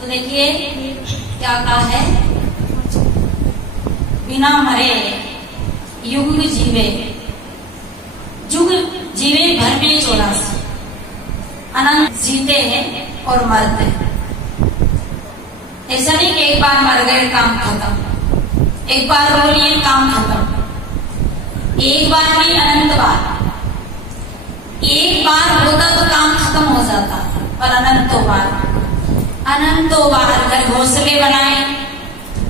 तो देखिए क्या कहा है, बिना मरे युग जीवे, जुग जीवे भर में 84, अनंत जीते हैं और मरते हैं। ऐसा नहीं कि एक बार मर गए काम खत्म, एक बार रो लिए काम खत्म, एक बार नहीं अनंत बार। एक बार होता तो काम खत्म हो जाता, पर अनंतों बार घर घोंसले बनाए,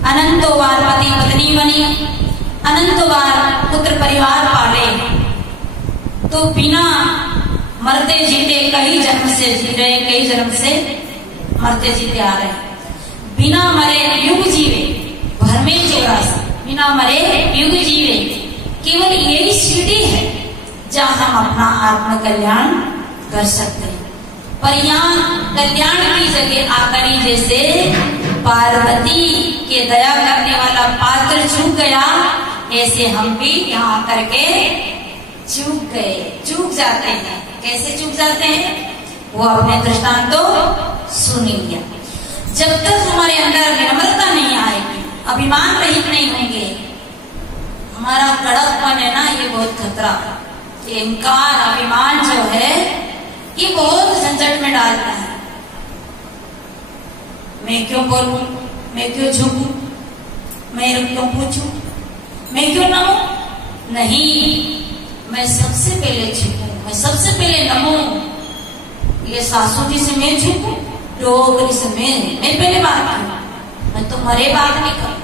अनंतों बार पति पत्नी बनी, अनंतों बार पुत्र परिवार पाले। तो बिना मरते जीते कई जन्म से जी रहे, कई जन्म से मरते जीते आ रहे। बिना मरे युग जीवे भर में 84, बिना मरे युग जीवे। केवल यही सीढ़ी है जहां हम अपना आत्म कल्याण कर सकते हैं। पर यहाँ कल्याण की जगह आकड़ी जैसे पार्वती के दया करने वाला पात्र चूक गया, ऐसे हम भी यहाँ करके चूक जाते हैं। कैसे चूक जाते हैं वो अपने दृष्टांत तो सुन लिया। जब तक हमारे अंदर विनम्रता नहीं आएगी, अभिमान रहित नहीं होंगे, हमारा कड़कपन है ना, ये बहुत खतरा। अहंकार अभिमान जो है ये बहुत झंझट में डालता है। मैं क्यों बोलूं, मैं क्यों झुकूं, मैं क्यों पूछूं, मैं क्यों नमूं? नहीं, मैं सबसे पहले झुकूं, मैं सबसे पहले नमूं। ये सासू जी से मैं झुकूं, डोगरी से मैं पहले बात करूं। मैं तो मरे बात नहीं करूं,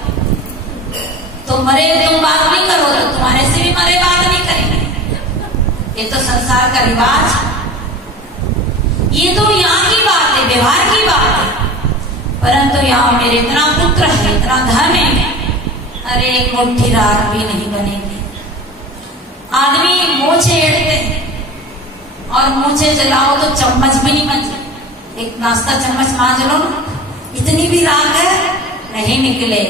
तो मरे तुम बात नहीं करो तो तुम्हारे से भी मरे बात नहीं करेंगे। ये तो संसार का रिवाज, ये तो यहाँ की बात है, व्यवहार की बात है। परंतु यहाँ मेरे इतना पुत्र है, इतना धन है, अरे एक मुट्ठी राख भी नहीं बनेगी। आदमी मूछे एड़ते हैं और मूछे जलाओ तो चम्मच भी नहीं बचती। एक नाश्ता चम्मच मांझ लो, इतनी भी राख है नहीं निकले।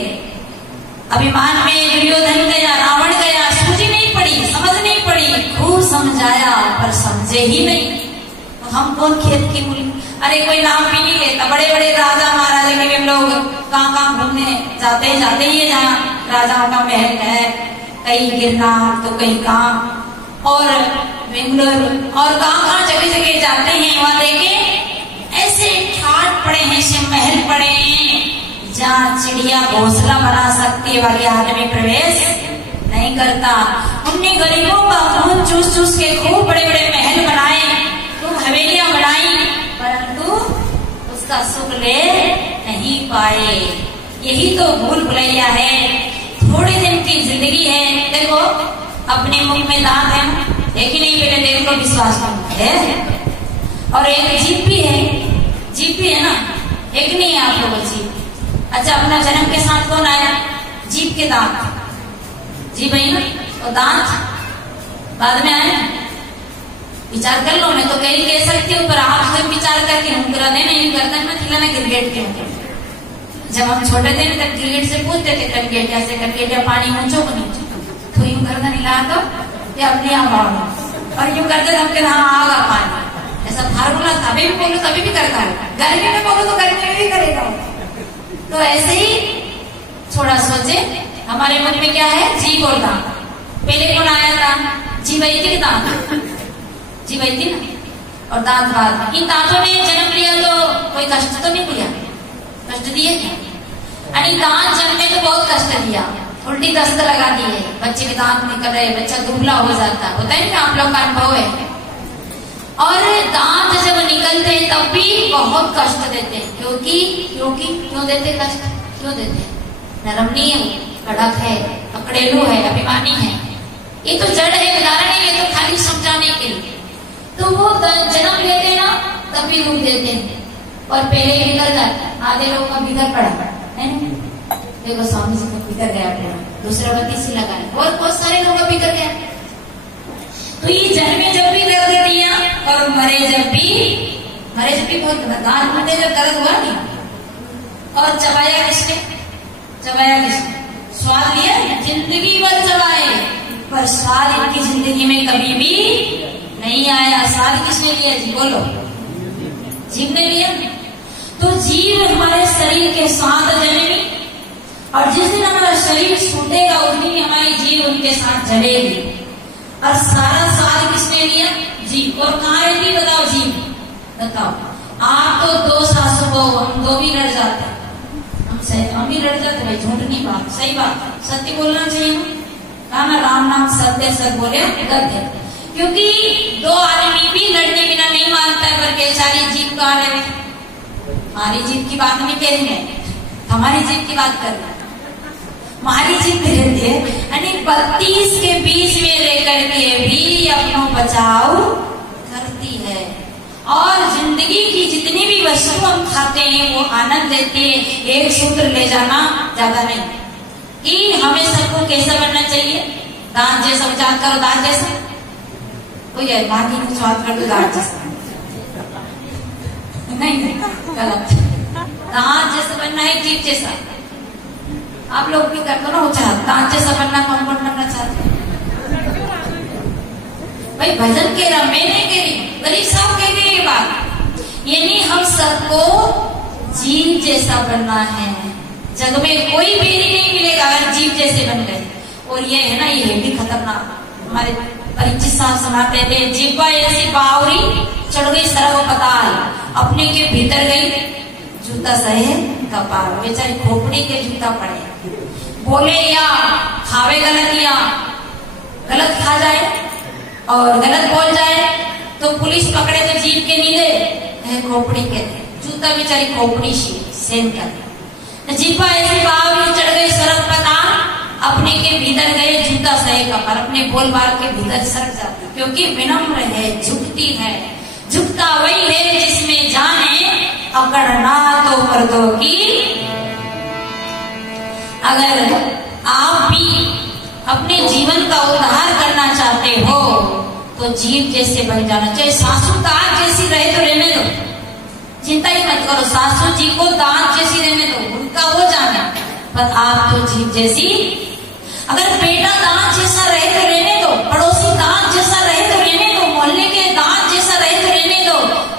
अभिमान में दुर्योधन गया, रावण गया, सूझी नहीं पड़ी, समझ नहीं पड़ी, खूब समझाया पर समझे ही नहीं। तो हम कौन खेत की मूली? अरे कोई नाम भी नहीं लेता। बड़े बड़े राजा महाराजा के लोग कहाँ घूमने जाते ही है, जहाँ राजाओं का महल है, कहीं गिरनार तो कहीं कहाँ, और बेंगलोर और कहाँ जगह जगह जाते हैं। वहां देखे ऐसे ठाट पड़े हैं, ऐसे महल पड़े हैं जहाँ चिड़िया घोंसला बना सकती है, वाली आदमी प्रवेश नहीं करता। उनने गरीबों का खून चूस चूस के खूब बड़े बड़े महल बनाए, खूब हवेलियां बनाई, परंतु उसका सुख ले नहीं पाए। यही तो भूल भुलैया है। थोड़े दिन की जिंदगी है। देखो अपने मुख में दांत है कि नहीं, पहले देख लो, विश्वास है। और एक जीभ भी है ना, एक नहीं है आप लोगों जीभ। अच्छा, अपना जन्म के साथ कौन आया? जीभ के दांत, जीभ है ना, और दांत बाद में आए। विचार कर लो, मैं तो कह सकती हूँ, पर आप सब विचार करके हम करा देना, नहीं करता मैं खिलाना क्रिकेट के। जब हम छोटे थे ना तब क्रिकेट से पूछते थे, क्रिकेट कैसे, क्रिकेट या पानी ऊंचो को नीचे, तो यूं करता हिला दो या अपने आप आओ, और यूं करते हम कहते हाँ आगा पानी। ऐसा फार्मूला था, अभी भी बोलो तभी भी करता है, गर्मी में बोलो तो गर्मी में भी करेगा। तो ऐसे ही थोड़ा सोचे, हमारे मन में क्या है? जीभ और दांत। पहले कौन आया था? जीभ आई थी, दांत जीभ आई थी ना, और दांत बाद में। इन दांतों ने जन्म लिया तो कोई कष्ट तो नहीं दिया? कष्ट दिए क्या? अरे दांत जन्मे तो बहुत कष्ट दिया, उल्टी दस्त लगा दी है, बच्चे के दांत निकल रहे, बच्चा दुबला हो जाता, होता है ना, आप लोग का अनुभव है। और दांत जब निकलते हैं तब भी बहुत कष्ट देते हैं, क्यों देते कष्ट? क्यों देते? नरम नहीं है, कड़क है, अकड़ेलू है, अभिमानी है। ये तो जड़ है, उदाहरण है, ये तो खाली समझाने के लिए। तो वो जन्म लेते ना तब भी रूप देते हैं, और पहले बिगड़ जाता। आधे लोगों का बिगड़ पड़ा है ना, देखो स्वामी जी का बिगड़ गया, दूसरा बत्ती सी लगा, और बहुत सारे लोगों का बिगड़ गया। तो ये जन्मे जब भी दर्द दिया, और मरे जब भी बहुत दांत मुझे जब दर्द हुआ नहीं, और चबाया किसने? स्वाद लिया, जिंदगी भर चबाए, पर स्वाद इनकी जिंदगी में कभी भी नहीं आया। स्वाद किसने लिया जी? बोलो, जीव ने लिया। तो जीव हमारे शरीर के साथ जलेगी, और जिस दिन हमारा शरीर छूटेगा उस दिन हमारी जीव उनके साथ जलेगी। और सारा स्वाद किसने लिया? जीव। और कहाँ रहती बताओ जीव? बताओ। आप तो 2 सासू को, हम 2 भी लड़ जाते हैं, हम भी लड़ जाते भाई, झूठ नहीं बात, सही बात, सत्य बोलना चाहिए। कहा ना राम नाम सत्य सत बोले गद्य। क्योंकि 2 आदमी भी लड़ने बिना नहीं मानता है, पर बेचारी जीव कहाँ रहती? हमारी जीव की बात नहीं कह रही है, हमारी जीव की बात कर रही है। हमारी जीव रहती है यानी 32 के बीच में रहकर के भी अपनों बचाव करती है। और जिंदगी की जितनी भी वस्तु हम खाते हैं वो आनंद देते हैं। एक सूत्र ले जाना ज्यादा नहीं कि हमें सबको कैसा बनना चाहिए? दांत जैसा विचार करो, दांत जैसा कोई है, बाकी कुछ बात कर दो दांत जैसा नहीं, गलत। दांत जैसा बनना है, जीभ जैसा। आप लोग भी कर दो ना, वो चाहते दांत जैसा बनना, कौन कौन बनना चाहते? भाई भजन कह रहा, मैं नहीं कह रही, गरीब साहब कह रही ये बात। यानी हम सबको जीव जैसा बनना है। जग में कोई बेरी नहीं मिलेगा अगर जीव जैसे बन गए। और ये है ना, ये भी खतरनाक। हमारे परिचित साहब सुनाते थे, जिब्बा ऐसी बावरी चढ़ गई सरग पताल, अपने के भीतर गई जूता सहे कपाल। बेचारी खोपड़ी के जूता पड़े, बोले या खावे गलतियां, गलत खा जाए और गलत बोल जाए तो पुलिस पकड़े तो जीभ के नीले है, खोपड़ी के जूता बेचारी खोपड़ी सेन कर। जिब्बा ऐसी बावरी चढ़ गई सरग पताल, अपने के भीतर गए जूता सहे कपाल। अपने बोल बाल के भीतर सरक जाती, क्योंकि विनम्र है, झुकती है। झुकता वही है जिसमें जाने अकड़ना तो मर्दों की। अगर आप भी अपने जीवन का उद्धार करना चाहते हो तो जीव जैसे बन जाना चाहिए। सासू दांत जैसी रहे तो रहने दो, चिंता ही मत करो। सासू जी को दांत जैसी रहने दो, उनका हो जाना, पर आप तो जीव जैसी। अगर बेटा दांत जैसा रहे तो रहने दो, पड़ोसी दांत जैसा रहे तो रहने दो, मोहल्ले के दांत जैसा रहे तो रहने दो,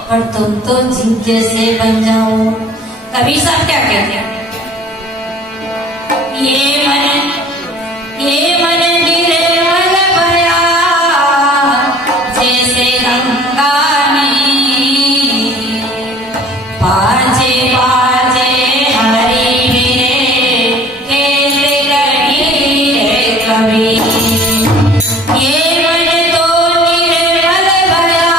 पर तुम तो जीव जैसे बन जाओ। कबीर साहब क्या कहते हैं? ये मन निर्मल भया जैसे गंगा में, बाजे बाजे हरि भिरे कैसे कबीर कबीर। ये मन तो निर्मल भया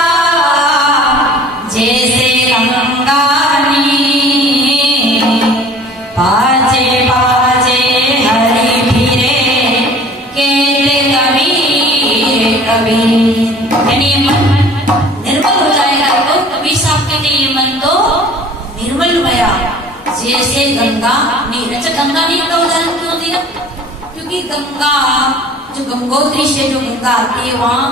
जैसे गंगा में, बाजे बाजे हरि भिरे कैसे कबीर कबीर। यानी मन निर्मल हो जाएगा। तो कबीर साहब कहते ये मन तो निर्मल भया जैसे गंगा नीर। अच्छा, गंगा नीर का उदाहरण क्यों दिया? क्योंकि गंगा जो गंगोत्री से जो गंगा आती है वहाँ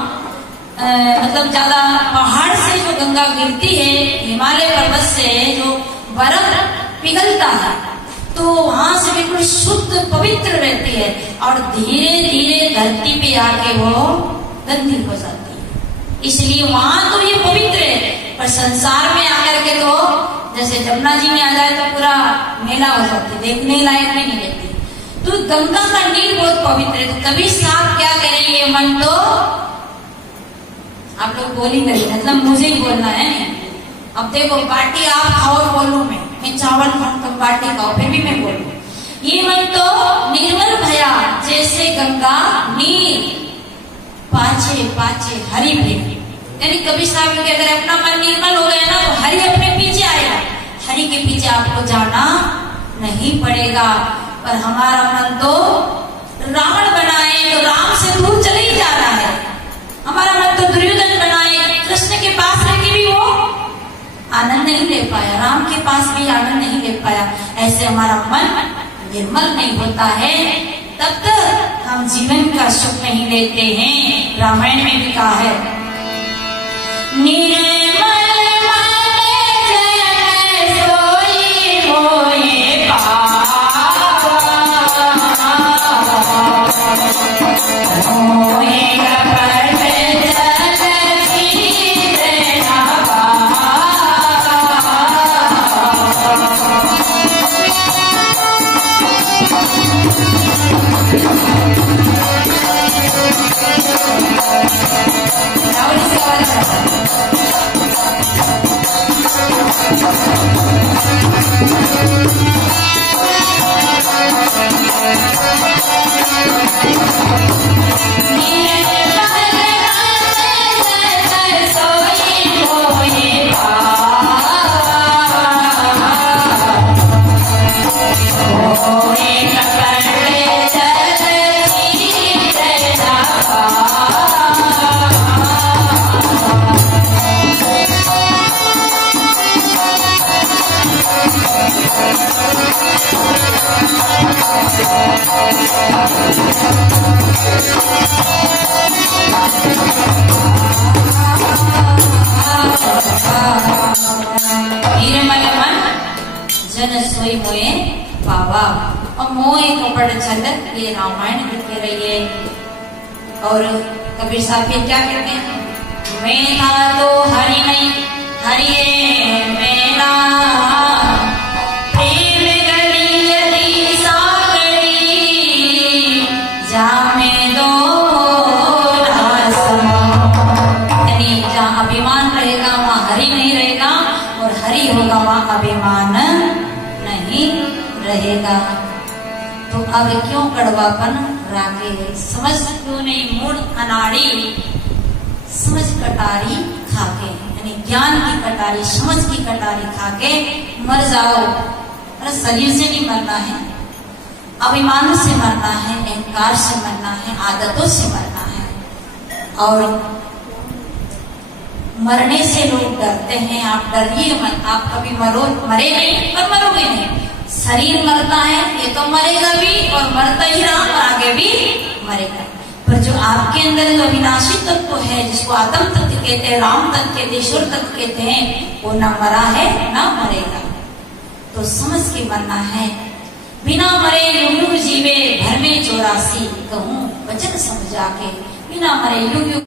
मतलब ज्यादा पहाड़ से जो गंगा गिरती है, हिमालय पर्वत से जो बर्फ पिघलता है, तो वहां से बिल्कुल शुद्ध पवित्र रहती है और धीरे धीरे धरती पे आके वो गंदी हो जाती है। इसलिए वहां तो ये पवित्र है, पर संसार में आकर के तो जैसे जमुना जी में आ जाए तो पूरा मेला हो जाती है, देखने लायक नहीं रहती। तो गंगा का नीर बहुत पवित्र है। तो कबीर साहब क्या करेंगे? मन तो आप लोग बोली नहीं, मतलब मुझे ही बोलना है। अब देखो, बाटी आप खाओ बोलूं मैं चावल खाऊं तुम बाटी खाओ, फिर भी मैं बोलूं। ये मन तो निर्मल भया जैसे गंगा नीर, पाछे पाछे हरि भिरे। यानी कबीर साहब के अगर अपना मन निर्मल हो गया ना तो हरि अपने पीछे आएगा। हरि के पीछे आपको जाना नहीं पड़ेगा। पर हमारा मन तो रावण बनाए तो राम से दूर चले ही जा रहा है। हमारा मन तो दुर्योधन बनाए, कृष्ण के पास रह के भी वो आनंद नहीं ले पाया, राम के पास भी आनंद नहीं ले पाया। ऐसे हमारा मन निर्मल नहीं होता है, तब तक हम जीवन का सुख नहीं लेते हैं। रामायण में भी कहा है, निर्मल सोई होए जन सोई मोए पावा। और मोए कपड़ छंदन, ये रामायण लिखे रही है। और कबीर साहब ये क्या कहते हैं? मेला तो हरि नहीं हरिये मेला, प्रेम गली यदि सागरी, जामे दो यानी जहाँ अभिमान रहेगा वहाँ हरि नहीं रहेगा, और हरि होगा वहाँ अभिमान नहीं रहेगा। तो अब क्यों कड़वापन रागे, समझ क्यों नहीं मूड अनाड़ी, समझ कटारी खाके, यानी ज्ञान की कटारी, समझ की कटारी खाके मर जाओ। अरे शरीर से नहीं मरना है, अभिमान से मरना है, अहंकार से मरना है, आदतों से मरना है। और मरने से लोग डरते हैं, आप डरिए मत, आप कभी मरे नहीं पर मरोगे नहीं। शरीर मरता है, ये तो मरेगा भी और मरता ही रहा और आगे भी मरेगा। पर जो आपके अंदर जो अविनाशी तत्व है, जिसको आत्म तत्व कहते हैं, राम तत्व कहते हैं, ईश्वर तत्व कहते हैं, वो ना मरा है ना मरेगा। तो समझ के मरना है। बिना मरे युग युग जीवे, भर में 84 कहूँ वचन समझा के, बिना मरे युग युग